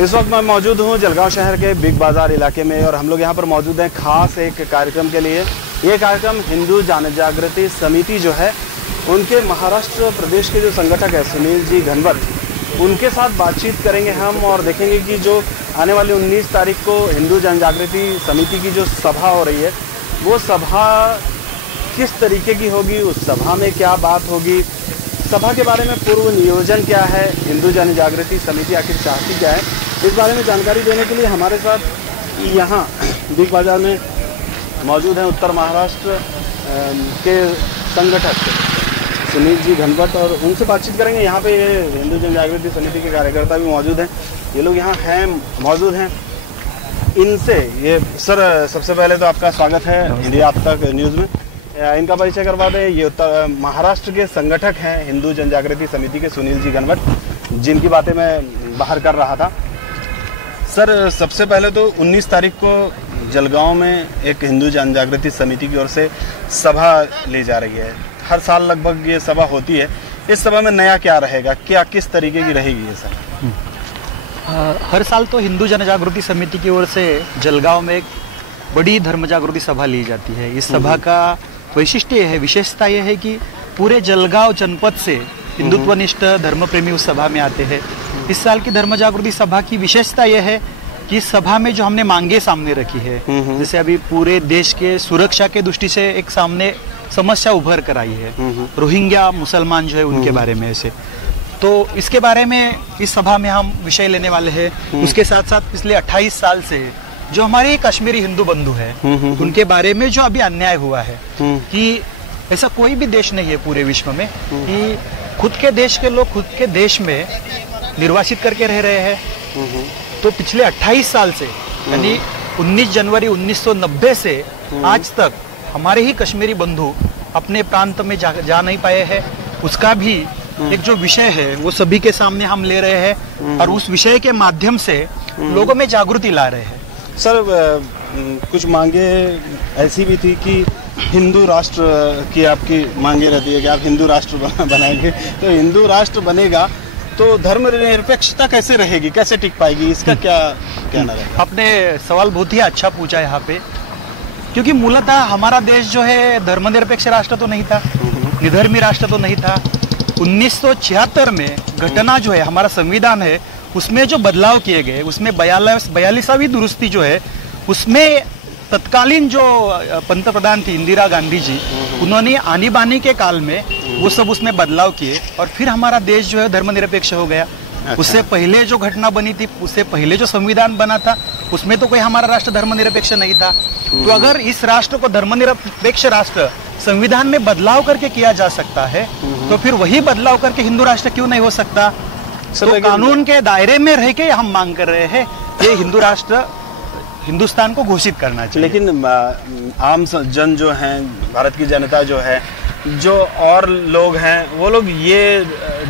इस वक्त मैं मौजूद हूँ जलगांव शहर के बिग बाज़ार इलाके में और हम लोग यहाँ पर मौजूद हैं खास एक कार्यक्रम के लिए। ये कार्यक्रम हिंदू जन जागृति समिति जो है उनके महाराष्ट्र प्रदेश के जो संगठक है सुनील जी घनवत, उनके साथ बातचीत करेंगे हम और देखेंगे कि जो आने वाली 19 तारीख को हिंदू जन जागृति समिति की जो सभा हो रही है वो सभा किस तरीके की होगी, उस सभा में क्या बात होगी, सभा के बारे में पूर्व नियोजन क्या है, हिंदू जन जागृति समिति आखिर चाहती क्या है, इस बारे में जानकारी देने के लिए हमारे साथ यहाँ बिग बाज़ार में मौजूद हैं उत्तर महाराष्ट्र के संगठक सुनील जी घनवत और उनसे बातचीत करेंगे। यहाँ पे हिंदू जन जागृति समिति के कार्यकर्ता भी मौजूद हैं, ये लोग यहाँ हैं मौजूद हैं। इनसे ये सर सबसे पहले तो आपका स्वागत है इंडिया अब तक न्यूज़ में। इनका परिचय करवा दें। ये उत्तर महाराष्ट्र के संगठक हैं हिंदू जन जागृति समिति के सुनील जी घनवत, जिनकी बातें मैं बाहर कर रहा था। सर सबसे पहले तो 19 तारीख को जलगांव में एक हिंदू जन जागृति समिति की ओर से सभा ली जा रही है। हर साल लगभग ये सभा होती है। इस सभा में नया क्या रहेगा, क्या किस तरीके की रहेगी ये सभा? हर साल तो हिंदू जन जागृति समिति की ओर से जलगांव में एक बड़ी धर्म जागृति सभा ली जाती है। इस सभा का वैशिष्ट्य है, विशेषता यह है कि पूरे जलगांव जनपद से हिंदुत्वनिष्ठ धर्म प्रेमी उस सभा में आते हैं। इस साल की धर्म जागृति सभा की विशेषता यह है कि इस सभा में जो हमने मांगे सामने रखी है, जैसे अभी पूरे देश के सुरक्षा के दृष्टि से एक सामने समस्या उभर कर आई है, रोहिंग्या मुसलमान जो है उनके बारे में ऐसे, तो इसके बारे में इस सभा में हम विषय लेने वाले हैं। उसके साथ साथ पिछले 28 साल से जो हमारे कश्मीरी हिंदू बंधु हैं उनके बारे में जो अभी अन्याय हुआ है कि ऐसा कोई भी देश नहीं है पूरे विश्व में कि खुद के देश के लोग खुद के देश में निर्वासित करके रह रहे हैं। तो पिछले 28 साल से यानी 19 जनवरी 1990 से आज तक हमारे ही कश्मीरी बंधु अपने प्रांत में जा नहीं पाए हैं। उसका भी एक जो विषय है वो सभी के सामने हम ले रहे हैं और उस विषय के माध्यम से लोगों में जागृति ला रहे हैं। सर कुछ मांगे ऐसी भी थी कि हिंदू राष्ट्र की आपकी मांगे रहती है कि आप हिंदू राष्ट्र बनाएंगे, तो हिंदू राष्ट्र बनेगा तो धर्मनिरपेक्षता कैसे रहेगी, कैसे टिक पाएगी, इसका क्या कहना रहेगा? आपने सवाल बहुत ही अच्छा पूछा यहाँ पे, क्योंकि मूलतः हमारा देश जो है धर्मनिरपेक्ष राष्ट्र तो नहीं था, निधर्मी राष्ट्र तो नहीं था। 1976 में घटना जो है हमारा संविधान है उसमें जो बदलाव किए गए उसमें 42वीं दुरुस्ती जो है उसमें तत्कालीन जो पंतप्रधान थी इंदिरा गांधी जी, उन्होंने आनी बानी के काल में वो सब उसमें बदलाव किए और फिर हमारा देश जो है धर्मनिरपेक्ष हो गया। उससे पहले जो घटना बनी थी, उससे पहले जो संविधान बना था उसमें तो कोई हमारा राष्ट्र धर्मनिरपेक्ष नहीं था। तो अगर इस राष्ट्र को धर्मनिरपेक्ष राष्ट्र संविधान में बदलाव करके किया जा सकता है तो फिर वही बदलाव करके हिंदू राष्ट्र क्यों नहीं हो सकता? तो कानून के दायरे में रह के हम मांग कर रहे हैं ये हिंदू राष्ट्र हिंदुस्तान को घोषित करना चाहिए। लेकिन आम जन जो हैं, भारत की जनता जो है, जो और लोग हैं, वो लोग ये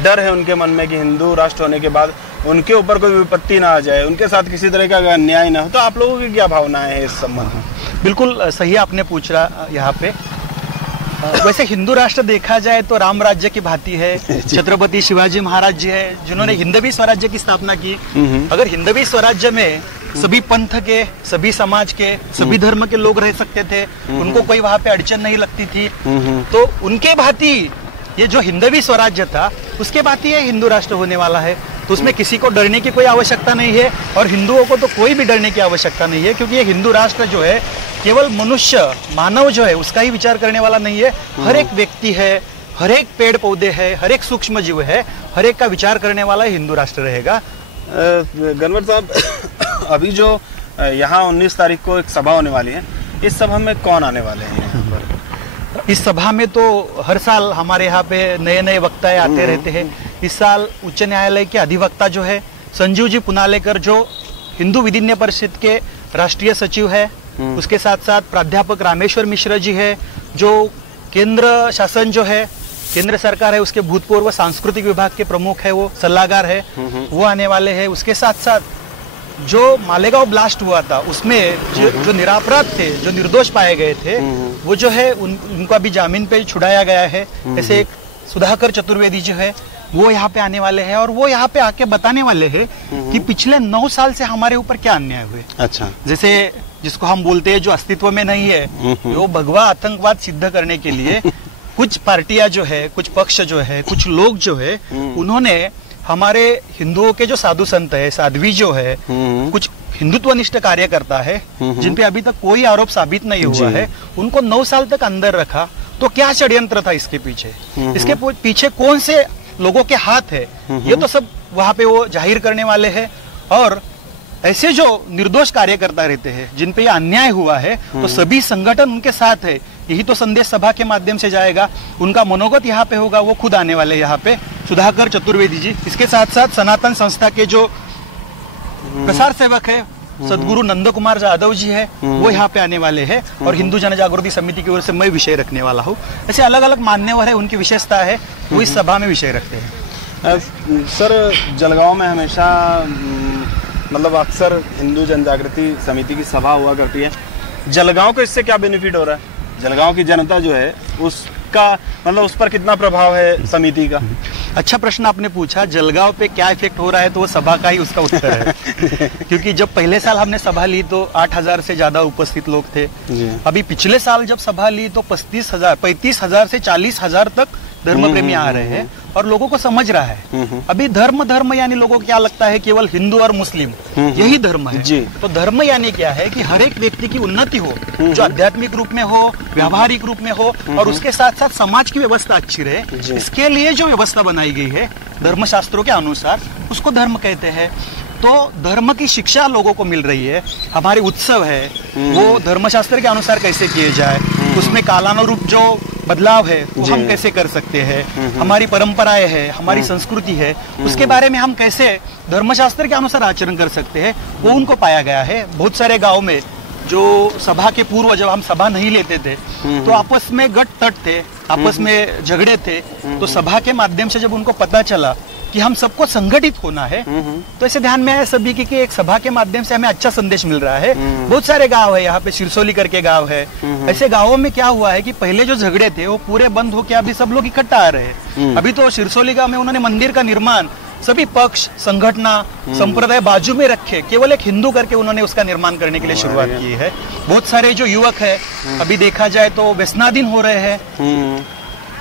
डर है उनके मन में कि हिंदू राष्ट्र होने के बाद उनके ऊपर कोई विपत्ति ना आ जाए, उनके साथ किसी तरह का अन्याय ना हो। तो आप लोगों की क्या भावना है इस संबंध में? बिल्कुल सही आपने पूछा यहाँ पे। वैसे हिंदू राष्ट्र देखा जाए तो राम राज्य की भांति है, छत्रपति शिवाजी महाराज जी है जिन्होंने हिंदवी स्वराज्य की स्थापना की। अगर हिंदवी स्वराज्य में सभी पंथ के, सभी समाज के, सभी धर्म के लोग रह सकते थे, उनको कोई वहां पे अड़चन नहीं लगती थी, तो उनके भांति ये जो हिंदवी स्वराज्य था उसके भांति ये हिंदू राष्ट्र होने वाला है। तो उसमें किसी को डरने की कोई आवश्यकता नहीं है और हिंदुओं को तो कोई भी डरने की आवश्यकता नहीं है, क्योंकि ये हिंदू राष्ट्र जो है केवल मनुष्य मानव जो है उसका ही विचार करने वाला नहीं है। हर एक व्यक्ति है, हर एक पेड़ पौधे है, हर एक सूक्ष्म जीव है, हर एक का विचार करने वाला हिंदू राष्ट्र रहेगा। घनवत साहब, अभी जो यहाँ 19 तारीख को एक सभा होने वाली है, इस सभा में कौन आने वाले हैं यहाँ पर? इस सभा में तो हर साल हमारे यहाँ पे नए नए वक्ता आते रहते हैं। इस साल उच्च न्यायालय के अधिवक्ता जो है संजीव जी पुनालेकर, जो हिंदू विधिज्ञ परिषद के राष्ट्रीय सचिव है, उसके साथ साथ प्राध्यापक रामेश्वर मिश्र जी है, जो केंद्र शासन जो है, केंद्र सरकार है उसके भूतपूर्व सांस्कृतिक विभाग के प्रमुख है, वो सलाहकार है, वो आने वाले हैं। उसके साथ साथ जो मालेगांव ब्लास्ट हुआ था उसमें जो निरापराध थे, जो निर्दोष पाए गए थे, वो जो है उनको अभी जामीन पे छुड़ाया गया है। ऐसे एक सुधाकर चतुर्वेदी जो है वो यहाँ पे आने वाले हैं और वो यहाँ पे आके बताने वाले हैं कि पिछले 9 साल से हमारे ऊपर क्या अन्याय हुए। अच्छा, जैसे जिसको हम बोलते हैं जो अस्तित्व में नहीं है, वो भगवा आतंकवाद सिद्ध करने के लिए कुछ पार्टियां जो है, कुछ पक्ष जो है, कुछ लोग जो है, उन्होंने हमारे हिंदुओं के जो साधु संत है, साध्वी जो है, कुछ हिंदुत्वनिष्ठ कार्यकर्ता है जिन पे अभी तक कोई आरोप साबित नहीं हुआ है, उनको 9 साल तक अंदर रखा। तो क्या षड्यंत्र था इसके पीछे? इसके पीछे कौन से लोगों के हाथ है, ये तो सब वहां पे वो जाहिर करने वाले हैं। और ऐसे जो निर्दोष कार्यकर्ता रहते हैं जिन पे ये अन्याय हुआ है, तो सभी संगठन उनके साथ है। यही तो संदेश सभा के माध्यम से जाएगा, उनका मनोगत यहाँ पे होगा, वो खुद आने वाले यहाँ पे, सुधाकर चतुर्वेदी जी। इसके साथ साथ सनातन संस्था के जो प्रसार सेवक है सदगुरु नंद कुमार जाधव जी है, वो यहाँ पे आने वाले हैं। और हिंदू जन जागृति समिति की ओर से मैं विषय रखने वाला हूँ। ऐसे अलग अलग मान्यवर है, उनकी विशेषता है, वो इस सभा में विषय रखते हैं। सर, जलगांव में हमेशा मतलब अक्सर हिंदू जन जागृति समिति की सभा हुआ करती है। जलगांव को इससे क्या बेनिफिट हो रहा है? जलगांव की जनता जो है उसका मतलब उस पर कितना प्रभाव है समिति का? अच्छा प्रश्न आपने पूछा। जलगांव पे क्या इफेक्ट हो रहा है, तो वो सभा का ही उसका उत्तर है। क्योंकि जब पहले साल हमने सभा ली तो 8,000 से ज्यादा उपस्थित लोग थे। अभी पिछले साल जब सभा ली तो 35,000 से 40,000 तक धर्म प्रेमी आ रहे हैं और लोगों को समझ रहा है। अभी धर्म यानी लोगों को क्या लगता है, केवल हिंदू और मुस्लिम यही धर्म है जी। तो धर्म यानी क्या है कि हर एक व्यक्ति की उन्नति हो, जो आध्यात्मिक रूप में हो, व्यावहारिक रूप में हो, और उसके साथ साथ समाज की व्यवस्था अच्छी रहे। इसके लिए जो व्यवस्था बनाई गई है धर्मशास्त्रों के अनुसार, उसको धर्म कहते हैं। तो धर्म की शिक्षा लोगों को मिल रही है। हमारे उत्सव है वो धर्मशास्त्र के अनुसार कैसे किए जाए, उसमें कालानुरूप जो बदलाव है वो हम कैसे कर सकते हैं, हमारी परंपराएं है, हमारी संस्कृति है, उसके बारे में हम कैसे धर्मशास्त्र के अनुसार आचरण कर सकते हैं, वो उनको पाया गया है। बहुत सारे गांव में जो सभा के पूर्व जब हम सभा नहीं लेते थे तो आपस में गट तट थे, आपस में झगड़े थे। तो सभा के माध्यम से जब उनको पता चला कि हम सबको संगठित होना है, तो ऐसे ध्यान में आया सभी की कि एक सभा के माध्यम से हमें अच्छा संदेश मिल रहा है। बहुत सारे गांव है, यहाँ पे सिरसोली करके गांव है। ऐसे गांवों में क्या हुआ है कि पहले जो झगड़े थे वो पूरे बंद होके अभी सब लोग इकट्ठा आ रहे हैं। अभी तो सिरसोली गांव में उन्होंने मंदिर का निर्माण सभी पक्ष, संगठना, संप्रदाय बाजू में रखे, केवल एक हिंदू करके उन्होंने उसका निर्माण करने के लिए शुरुआत की है। बहुत सारे जो युवक है अभी देखा जाए तो व्यसनाधीन हो रहे हैं।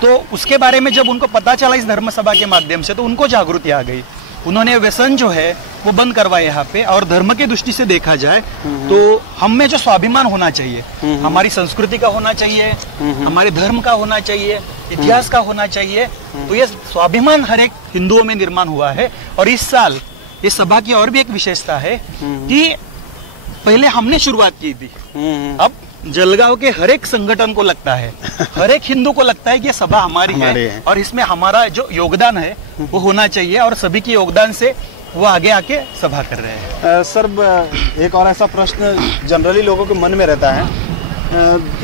तो उसके बारे में जब उनको पता चला इस धर्म सभा के माध्यम से, तो उनको जागृति आ गई। उन्होंने व्यसन जो है वो बंद करवाए यहाँ पे। और धर्म की दृष्टि से देखा जाए तो हम में जो स्वाभिमान होना चाहिए, हमारी संस्कृति का होना चाहिए, हमारे धर्म का होना चाहिए, इतिहास का होना चाहिए, तो ये स्वाभिमान हर एक हिंदुओं में निर्माण हुआ है। और इस साल इस सभा की और भी एक विशेषता है कि पहले हमने शुरुआत की थी, अब जलगांव के हर एक संगठन को लगता है, हर एक हिंदू को लगता है कि ये सभा हमारी है और इसमें हमारा जो योगदान है वो होना चाहिए। और सभी के योगदान से वो आगे आके सभा कर रहे हैं। सर, एक और ऐसा प्रश्न जनरली लोगों के मन में रहता है,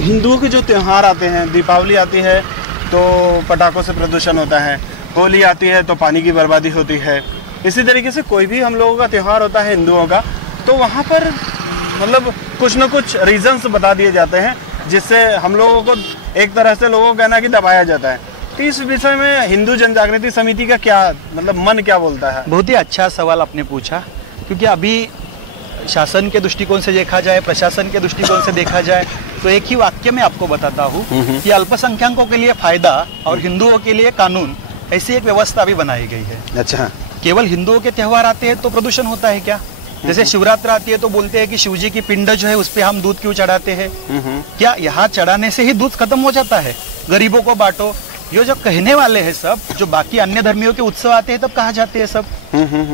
हिंदुओं के जो त्योहार आते हैं, दीपावली आती है तो पटाखों से प्रदूषण होता है, होली आती है तो पानी की बर्बादी होती है, इसी तरीके से कोई भी हम लोगों का त्योहार होता है हिंदुओं का, तो वहाँ पर मतलब कुछ न कुछ रीजंस बता दिए जाते हैं जिससे हम लोगों को एक तरह से लोगों को कहना कि दबाया जाता है। तो इस विषय में हिंदू जन जागृति समिति का क्या मतलब मन क्या बोलता है? बहुत ही अच्छा सवाल आपने पूछा, क्योंकि अभी शासन के दृष्टिकोण से देखा जाए, प्रशासन के दृष्टिकोण से देखा जाए, तो एक ही वाक्य में आपको बताता हूँ कि अल्पसंख्यकों के लिए फायदा और हिंदुओं के लिए कानून, ऐसी एक व्यवस्था भी बनाई गई है। अच्छा, केवल हिंदुओं के त्योहार आते हैं तो प्रदूषण होता है क्या? जैसे शिवरात्रि आती है तो बोलते हैं कि शिव जी की पिंड जो है उस पे हम दूध क्यों चढ़ाते हैं? क्या यहाँ चढ़ाने से ही दूध खत्म हो जाता है? गरीबों को बांटो, ये जो कहने वाले हैं सब, जो बाकी अन्य धर्मियों के उत्सव आते हैं तब कहा जाते हैं सब।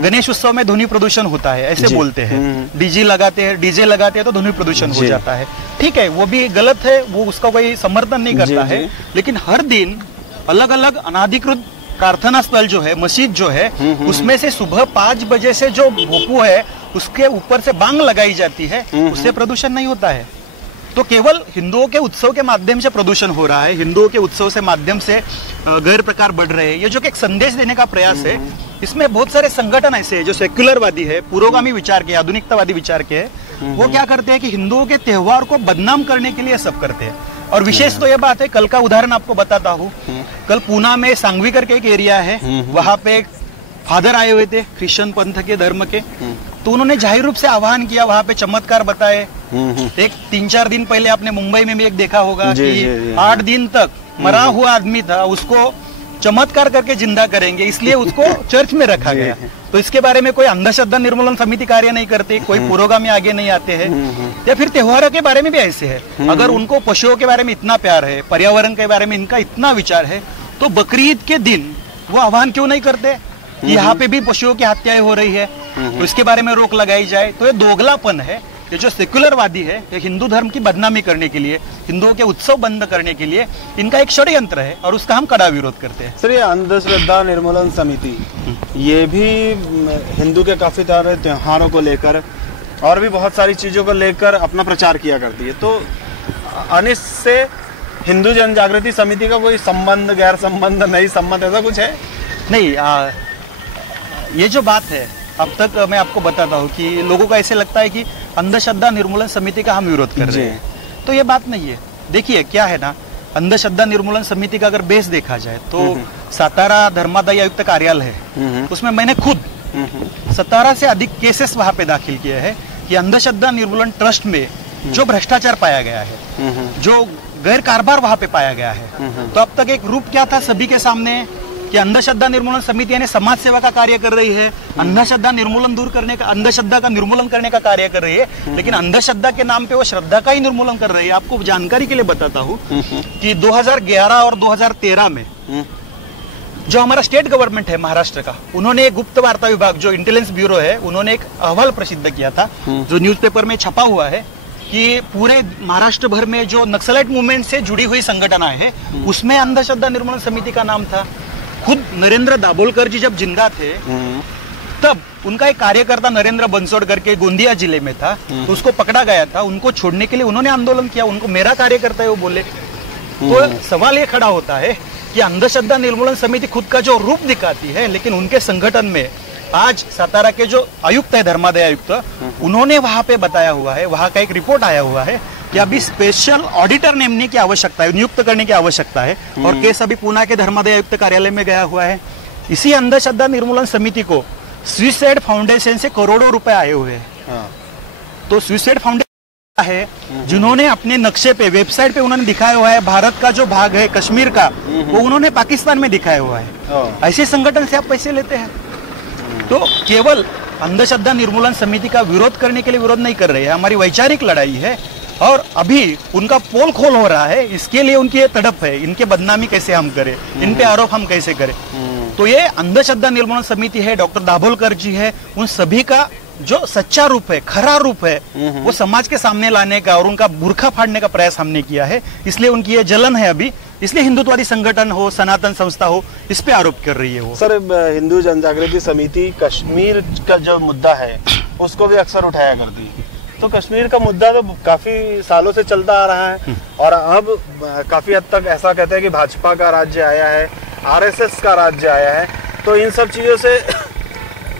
गणेश उत्सव में ध्वनि प्रदूषण होता है ऐसे बोलते हैं, डीजे लगाते हैं तो ध्वनि प्रदूषण हो जाता है। ठीक है, वो भी गलत है, वो उसका कोई समर्थन नहीं करता है। लेकिन हर दिन अलग अलग अनाधिकृत प्रार्थना स्थल जो है, मस्जिद जो है, उसमें से सुबह 5 बजे से जो भोपू है उसके ऊपर से बांग लगाई जाती है, उससे प्रदूषण नहीं होता है। तो केवल हिंदुओं के उत्सव के माध्यम से प्रदूषण हो रहा है, हिंदुओं के उत्सव से माध्यम से गैर प्रकार बढ़ रहे हैं। ये जो कि एक संदेश देने का प्रयास है, इसमें बहुत सारे संगठन ऐसे हैं जो सेक्युलरवादी है, पुरोगामी विचार के, आधुनिकतावादी विचार के, वो क्या करते हैं कि हिंदुओं के त्योहार को बदनाम करने के लिए सब करते हैं। और विशेष तो यह बात है, कल का उदाहरण आपको बताता हूँ। कल पूना में सांगवी करके एक एरिया है, वहां पे एक फादर आए हुए थे क्रिश्चियन पंथ के धर्म के, तो उन्होंने जाहिर रूप से आह्वान किया, वहां पे चमत्कार बताए। एक 3-4 दिन पहले आपने मुंबई में भी एक देखा होगा कि 8 दिन तक मरा हुआ आदमी था, उसको चमत्कार करके जिंदा करेंगे, इसलिए उसको चर्च में रखा गया। तो इसके बारे में कोई अंधश्रद्धा निर्मूलन समिति कार्य नहीं करते, कोई पुरोगामी आगे नहीं आते हैं। या फिर त्योहारों के बारे में भी ऐसे है, अगर उनको पशुओं के बारे में इतना प्यार है, पर्यावरण के बारे में इनका इतना विचार है, तो बकरीद के दिन वो आह्वान क्यों नहीं करते कि यहाँ पे भी पशुओं की हत्याएं हो रही है, तो इसके बारे में रोक लगाई जाए। तो ये दोगलापन है, ये जो सेक्युलरवादी है, ये हिंदू धर्म की बदनामी करने के लिए, हिंदुओं के उत्सव बंद करने के लिए इनका एक षड्यंत्र है, और उसका हम कड़ा विरोध करते हैं। सर, ये अंधश्रद्धा निर्मूलन समिति ये भी हिंदू के काफी सारे त्योहारों को लेकर और भी बहुत सारी चीजों को लेकर अपना प्रचार किया करती है, तो अनिस से हिंदू जन जागृति समिति का कोई संबंध, गैर संबंध, नहीं संबंध, ऐसा कुछ है? नहीं, ये जो बात है, अब तक मैं आपको बताता हूँ कि लोगों को ऐसे लगता है कि अंधश्रद्धा निर्मूलन समिति का हम विरोध कर रहे हैं, तो ये बात नहीं है। देखिए क्या है ना, अंधश्रद्धा निर्मूलन समिति का अगर बेस देखा जाए तो सातारा धर्मादाय आयुक्त कार्यालय है, उसमें मैंने खुद 17 से अधिक केसेस वहां पे दाखिल किए हैं कि अंधश्रद्धा निर्मूलन ट्रस्ट में जो भ्रष्टाचार पाया गया है, जो गैर कारोबार वहां पे पाया गया है। तो अब तक एक रूप क्या था सभी के सामने कि अंधश्रद्धा निर्मूलन समिति यानी समाज सेवा का कार्य कर रही है, अंधश्रद्धा निर्मूलन दूर करने का, अंधश्रद्धा का निर्मूलन करने का कार्य कर रही है, लेकिन अंधश्रद्धा के नाम पे वो श्रद्धा का ही निर्मूलन कर रही है। आपको जानकारी के लिए बताता हूँ कि 2011 और 2013 में जो हमारा स्टेट गवर्नमेंट है महाराष्ट्र का, उन्होंने एक गुप्त वार्ता विभाग जो इंटेलिजेंस ब्यूरो है, उन्होंने एक अहवाल प्रसिद्ध किया था जो न्यूज़पेपर में छपा हुआ है कि पूरे महाराष्ट्र भर में जो नक्सलाइट मूवमेंट से जुड़ी हुई संगठनाएं हैं उसमें अंधश्रद्धा निर्मूलन समिति का नाम था। खुद नरेंद्र दाभोलकर जी जब जिंदा थे तब उनका एक कार्यकर्ता नरेंद्र बंसोड़ करके गोंदिया जिले में था, तो उसको पकड़ा गया था। उनको छोड़ने के लिए उन्होंने आंदोलन किया, उनको मेरा कार्यकर्ता है वो बोले। तो सवाल ये खड़ा होता है कि अंधश्रद्धा निर्मूलन समिति खुद का जो रूप दिखाती है, लेकिन उनके संगठन में आज सातारा के जो आयुक्त है, धर्मादाय आयुक्त, उन्होंने वहां पे बताया हुआ है, वहां का एक रिपोर्ट आया हुआ है कि अभी स्पेशल ऑडिटर नेमने की आवश्यकता है, नियुक्त करने की आवश्यकता है, और केस अभी पूना के धर्मादाय आयुक्त कार्यालय में गया हुआ है। इसी अंधश्रद्धा निर्मूलन समिति को स्विसाइड फाउंडेशन से करोड़ों रुपए आए हुए हैं। तो स्विसाइड फाउंडेशन है जिन्होंने अपने नक्शे पे, वेबसाइट पे उन्होंने दिखाया हुआ है भारत का जो भाग है कश्मीर का, वो उन्होंने पाकिस्तान में दिखाया हुआ है। ऐसे संगठन से आप पैसे लेते हैं। तो केवल अंधश्रद्धा निर्मूलन समिति का विरोध करने के लिए विरोध नहीं कर रहे हैं, हमारी वैचारिक लड़ाई है, और अभी उनका पोल खोल हो रहा है, इसके लिए उनकी ये तड़प है, इनके बदनामी कैसे हम करें, इन पे आरोप हम कैसे करें। तो ये अंधश्रद्धा निर्मूलन समिति है, डॉक्टर दाभोलकर जी है, उन सभी का जो सच्चा रूप है, खरा रूप है, वो समाज के सामने लाने का और उनका बुर्खा फाड़ने का प्रयास हमने किया है। इसलिए उनकी ये जलन है अभी, इसलिए हिंदुत्ववादी संगठन हो, सनातन संस्था हो, इस पे आरोप कर रही है वो। सर, हिंदू जनजागृति समिति कश्मीर का जो मुद्दा है उसको भी अक्सर उठाया करती है। तो कश्मीर का मुद्दा तो काफी सालों से चलता आ रहा है, और अब काफी हद तक ऐसा कहते हैं कि भाजपा का राज्य आया है, आरएसएस का राज्य आया है, तो इन सब चीजों से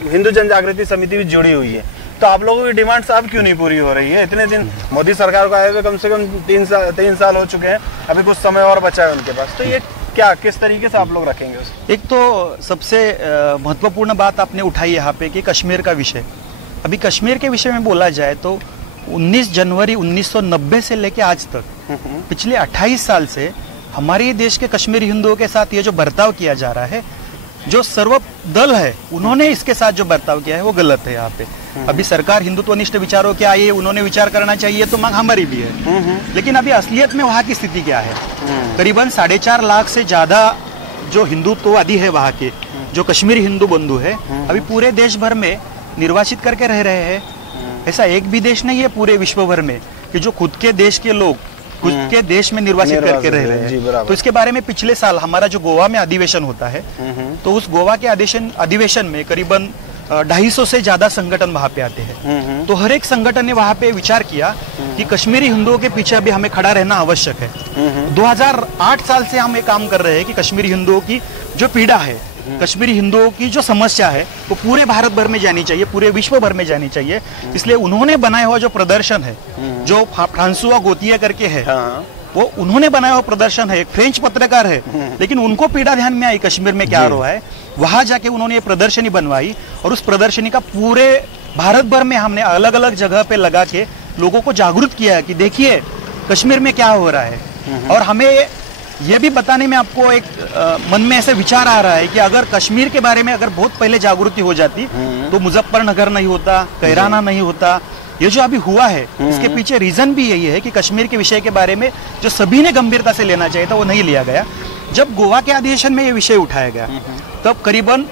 हिंदू जनजागृति समिति भी जुड़ी हुई है। तो आप लोगों की डिमांड्स अब क्यों नहीं पूरी हो रही है? इतने दिन मोदी सरकार को आए हुए कम से कम 3 साल हो चुके हैं, अभी कुछ समय और बचा है उनके पास, तो ये क्या, किस तरीके से आप लोग रखेंगे उसको? एक तो सबसे महत्वपूर्ण बात आपने उठाई यहाँ पे कि कश्मीर का विषय। अभी कश्मीर के विषय में बोला जाए तो 19 जनवरी 1990 से लेके आज तक पिछले 28 साल से हमारे देश के कश्मीरी हिंदुओं के साथ ये जो बर्ताव किया जा रहा है, जो सर्व दल है उन्होंने इसके साथ जो बर्ताव किया है वो गलत है। यहाँ पे अभी सरकार हिंदुत्वनिष्ठ विचारों के आई है, उन्होंने विचार करना चाहिए, तो मांग हमारी भी है, लेकिन अभी असलियत में वहाँ की स्थिति क्या है? करीबन 4.5 लाख से ज्यादा जो हिंदुत्ववादी है वहाँ के, जो कश्मीरी हिंदू बंधु है, अभी पूरे देश भर में निर्वासित करके रह रहे हैं। ऐसा एक भी देश नहीं है पूरे विश्व भर में कि जो खुद के देश के लोग खुद के देश में निर्वासित करके रह रहे हैं। तो इसके बारे में पिछले साल हमारा जो गोवा में अधिवेशन होता है, तो उस गोवा के अधिवेशन में करीबन 250 से ज्यादा संगठन वहां पे आते हैं। तो हर एक संगठन ने वहां पे विचार किया कि कश्मीरी हिंदुओं के पीछे अभी हमें खड़ा रहना आवश्यक है। 2008 साल से हम ये काम कर रहे हैं कि कश्मीरी हिंदुओं की जो पीड़ा है, कश्मीरी हिंदुओं की जो समस्या है, वो पूरे भारत भर में जानी चाहिए, पूरे विश्व भर में जानी चाहिए। इसलिए उन्होंने बनाया हुआ जो प्रदर्शन है, जो फ्रांसुआ गोतिया करके है, वो उन्होंने बनाया हुआ प्रदर्शन है, एक फ्रेंच पत्रकार है, लेकिन उनको पीड़ा ध्यान में आई कश्मीर में क्या हो रहा है। वहां जाके उन्होंने ये प्रदर्शनी बनवाई और उस प्रदर्शनी का पूरे भारत भर में हमने अलग अलग जगह पे लगा के लोगों को जागरूक किया है कि देखिए कश्मीर में क्या हो रहा है। और हमें यह भी बताने में आपको एक मन में ऐसे विचार आ रहा है कि अगर कश्मीर के बारे में अगर बहुत पहले जागृति हो जाती तो मुजफ्फरनगर नहीं होता, कैराना नहीं होता। ये जो अभी हुआ है इसके पीछे रीजन भी यही है कि कश्मीर के विषय के बारे में जो सभी ने गंभीरता से लेना चाहिए था वो नहीं लिया गया। जब गोवा के अधिवेशन में ये विषय उठाया गया तब करीबन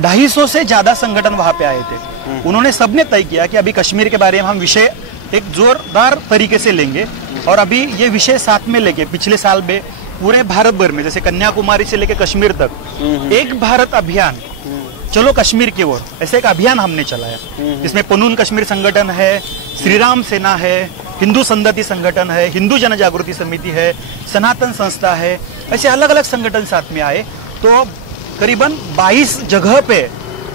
250 से ज्यादा संगठन वहां पे आए थे। उन्होंने सबने तय किया कि अभी कश्मीर के बारे में हम विषय एक जोरदार तरीके से लेंगे और अभी ये विषय साथ में लेके पिछले साल में पूरे भारत भर में जैसे कन्याकुमारी से लेके कश्मीर तक एक भारत अभियान चलो कश्मीर की ओर, ऐसे एक अभियान हमने चलाया। इसमें पनून कश्मीर संगठन है, श्री राम सेना है, हिंदू संतति संगठन है, हिंदू जन जागृति समिति है, सनातन संस्था है, ऐसे अलग अलग संगठन साथ में आए। तो करीबन 22 जगह पे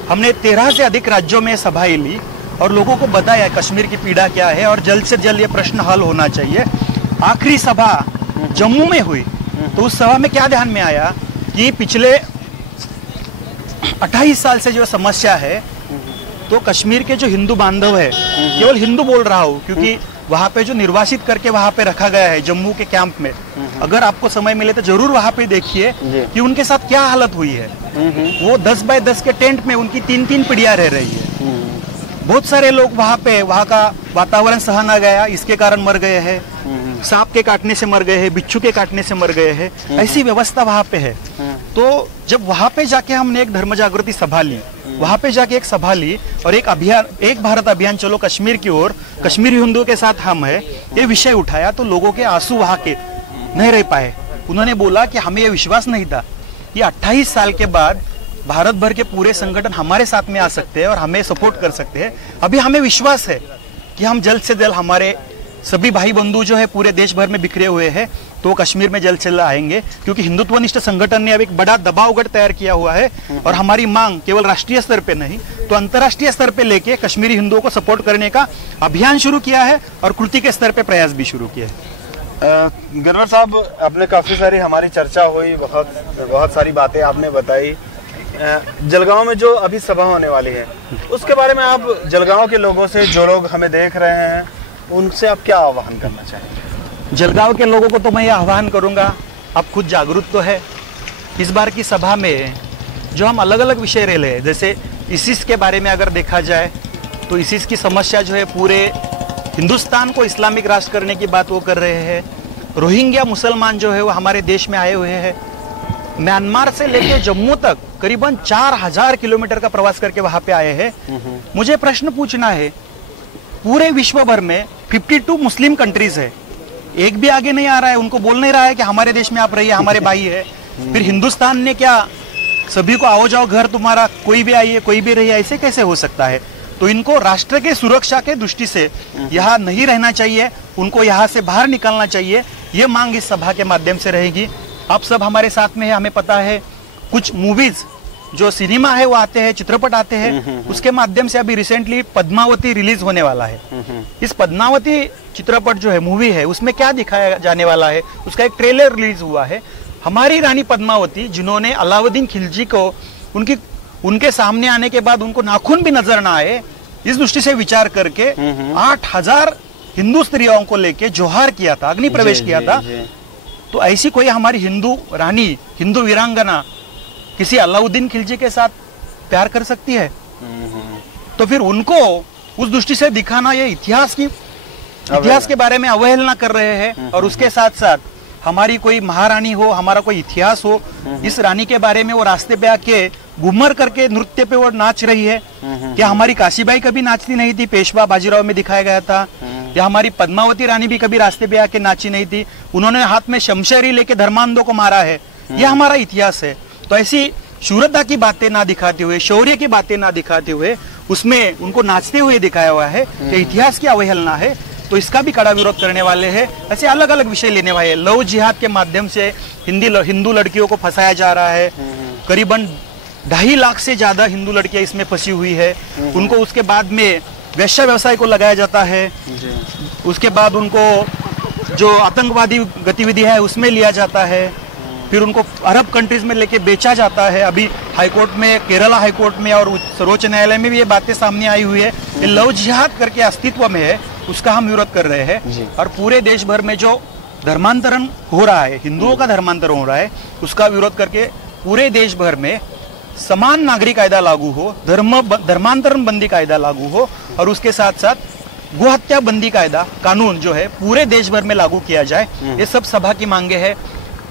हमने 13 से अधिक राज्यों में सभाएं ली और लोगों को बताया कश्मीर की पीड़ा क्या है और जल्द से जल्द ये प्रश्न हल होना चाहिए। आखिरी सभा जम्मू में हुई तो उस सभा में क्या ध्यान में आया कि पिछले 28 साल से जो समस्या है तो कश्मीर के जो हिंदू बांधव है, केवल हिंदू बोल रहा हूँ क्योंकि वहाँ पे जो निर्वासित करके वहाँ पे रखा गया है जम्मू के कैंप में, अगर आपको समय मिले तो जरूर वहाँ पे देखिए कि उनके साथ क्या हालत हुई है। वो 10 बाय 10 के टेंट में उनकी 3-3 पीढ़ियां रह रही है। बहुत सारे लोग वहाँ पे, वहाँ का वातावरण सहा ना गया, इसके कारण मर गए हैं, सांप के काटने से मर गए हैं, बिच्छू के काटने से मर गए हैं, ऐसी व्यवस्था वहाँ पे है। तो जब वहाँ पे जाके हमने एक धर्म जागृति सभा ली, वहाँ पे जाके एक सभा ली और एक अभियान, एक भारत अभियान चलो कश्मीर की ओर, कश्मीरी हिंदुओं के साथ हम है, ये विषय उठाया तो लोगों के आंसू वहाँ के नहीं रह पाए। उन्होंने बोला कि हमें ये विश्वास नहीं था ये 28 साल के बाद भारत भर के पूरे संगठन हमारे साथ में आ सकते हैं और हमें सपोर्ट कर सकते हैं। अभी हमें विश्वास है कि हम जल्द से जल्द हमारे सभी भाई बंधु जो है पूरे देश भर में बिखरे हुए हैं तो कश्मीर में जल्द से जल्द आएंगे, क्योंकि हिंदुत्वनिष्ठ संगठन ने अब एक बड़ा दबावगढ़ तैयार किया हुआ है और हमारी मांग केवल राष्ट्रीय स्तर पे नहीं तो अंतर्राष्ट्रीय स्तर पे लेके कश्मीरी हिंदुओं को सपोर्ट करने का अभियान शुरू किया है और कृति के स्तर पे प्रयास भी शुरू किए। गनवर साहब, आपने काफी सारी हमारी चर्चा हुई, बहुत सारी बातें आपने बताई। जलगांव में जो अभी सभा होने वाली है उसके बारे में आप जलगांव के लोगों से, जो लोग हमें देख रहे हैं, उनसे आप क्या आह्वान करना चाहेंगे? जलगांव के लोगों को तो मैं ये आह्वान करूंगा, आप खुद जागरूक तो है। इस बार की सभा में जो हम अलग अलग विषय ले रहे हैं, जैसे ISIS के बारे में अगर देखा जाए तो ISIS की समस्या जो है पूरे हिंदुस्तान को इस्लामिक राष्ट्र करने की बात वो कर रहे हैं। रोहिंग्या मुसलमान जो है वो हमारे देश में आए हुए हैं। म्यांमार से लेकर जम्मू तक करीबन 4000 किलोमीटर का प्रवास करके वहां पे आए हैं। मुझे प्रश्न पूछना है, पूरे विश्व भर में 52 मुस्लिम कंट्रीज है, एक भी आगे नहीं आ रहा है, उनको बोल नहीं रहा है कि हमारे देश में आप रहिए, हमारे भाई है। फिर हिंदुस्तान ने क्या सभी को आओ जाओ घर तुम्हारा, कोई भी आइए कोई भी रहिए, ऐसे कैसे हो सकता है? तो इनको राष्ट्र के सुरक्षा के दृष्टि से यहाँ नहीं रहना चाहिए, उनको यहाँ से बाहर निकलना चाहिए। ये मांग इस सभा के माध्यम से रहेगी। आप सब हमारे साथ में है, हमें पता है कुछ मूवीज जो सिनेमा है वो आते हैं, चित्रपट आते हैं, उसके माध्यम से अभी रिसेंटली पद्मावती रिलीज होने वाला है। इस पद्मावती चित्रपट जो है, मूवी है, उसमें क्या दिखाया जाने वाला है, उसका एक ट्रेलर रिलीज हुआ है। हमारी रानी पद्मावती, जिन्होंने अलाउद्दीन खिलजी को उनके सामने आने के बाद उनको नाखून भी नजर ना आए, इस दृष्टि से विचार करके 8000 हिंदू स्त्रियों को लेके जोहार किया था, अग्नि प्रवेश किया था। तो ऐसी कोई हमारी हिंदू रानी, हिंदू वीरांगना किसी अलाउद्दीन खिलजी के साथ प्यार कर सकती है? तो फिर उनको उस दृष्टि से दिखाना, ये इतिहास के बारे में अवहेलना कर रहे हैं। और उसके साथ साथ हमारी कोई महारानी हो, हमारा कोई इतिहास हो, इस रानी के बारे में वो रास्ते पे आके घूमर करके नृत्य पे वो नाच रही है। क्या हमारी काशीबाई कभी नाचती नहीं थी? पेशवा बाजीराव में दिखाया गया था। या हमारी पद्मावती रानी भी कभी रास्ते पे आके नाची नहीं थी? उन्होंने हाथ में शमशेरी लेके धर्मांधों को मारा है। यह हमारा इतिहास है। तो ऐसी शूरता की बातें ना दिखाते हुए, शौर्य की बातें ना दिखाते हुए, उसमें उनको नाचते हुए दिखाया हुआ है कि इतिहास की अवहेलना है। तो इसका भी कड़ा विरोध करने वाले हैं। ऐसे अलग अलग विषय लेने वाले। लव जिहाद के माध्यम से हिंदू लड़कियों को फंसाया जा रहा है। करीबन 2.5 लाख से ज्यादा हिंदू लड़कियां इसमें फंसी हुई है। उनको उसके बाद में वैश्य व्यवसाय को लगाया जाता है। उसके बाद उनको जो आतंकवादी गतिविधि है उसमें लिया जाता है, फिर उनको अरब कंट्रीज में लेके बेचा जाता है। अभी हाईकोर्ट में, केरला हाईकोर्ट में और सर्वोच्च न्यायालय में भी ये बातें सामने आई हुई है। ये लव जिहाद करके अस्तित्व में है, उसका हम विरोध कर रहे हैं। और पूरे देश भर में जो धर्मांतरण हो रहा है, हिंदुओं का धर्मांतरण हो रहा है, उसका विरोध करके पूरे देश भर में समान नागरिक कायदा लागू हो, धर्मांतरण बंदी कायदा लागू हो, और उसके साथ साथ गोहत्या बंदी कायदा कानून जो है पूरे देश भर में लागू किया जाए। ये सब सभा की मांगे है।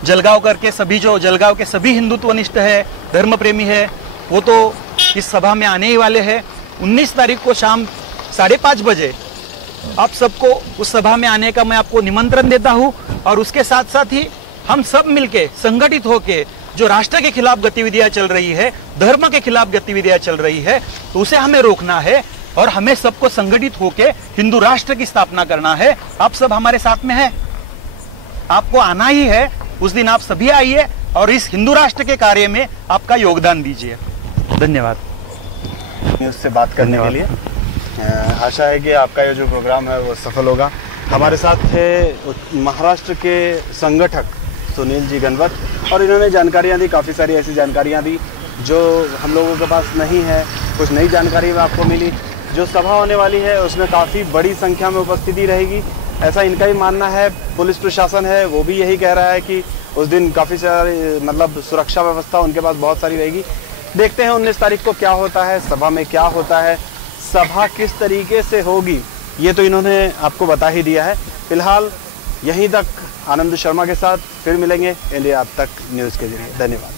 जलगांव करके सभी जो जलगांव के सभी हिंदुत्वनिष्ठ है, धर्म प्रेमी है, वो तो इस सभा में आने ही वाले हैं। 19 तारीख को शाम 5:30 बजे आप सबको उस सभा में आने का मैं आपको निमंत्रण देता हूं। और उसके साथ साथ ही हम सब मिलके संगठित होके जो राष्ट्र के खिलाफ गतिविधियां चल रही है, धर्म के खिलाफ गतिविधियां चल रही है, तो उसे हमें रोकना है और हमें सबको संगठित होके हिंदू राष्ट्र की स्थापना करना है। आप सब हमारे साथ में हैं, आपको आना ही है। उस दिन आप सभी आइए और इस हिंदू राष्ट्र के कार्य में आपका योगदान दीजिए। धन्यवाद न्यूज़ से बात करने के लिए। आशा है कि आपका ये जो प्रोग्राम है वो सफल होगा। हमारे साथ थे महाराष्ट्र के संगठक सुनील जी गणवत, और इन्होंने जानकारियाँ दी, काफ़ी सारी ऐसी जानकारियाँ दी जो हम लोगों के पास नहीं है। कुछ नई जानकारी में आपको मिली। जो सभा होने वाली है उसमें काफ़ी बड़ी संख्या में उपस्थिति रहेगी, ऐसा इनका ही मानना है। पुलिस प्रशासन है वो भी यही कह रहा है कि उस दिन काफ़ी सारी मतलब सुरक्षा व्यवस्था उनके पास बहुत सारी रहेगी। देखते हैं 19 तारीख को क्या होता है, सभा में क्या होता है, सभा किस तरीके से होगी, ये तो इन्होंने आपको बता ही दिया है। फिलहाल यहीं तक आनंद शर्मा के साथ फिर मिलेंगे इंडिया अब तक न्यूज़ के जरिए। धन्यवाद।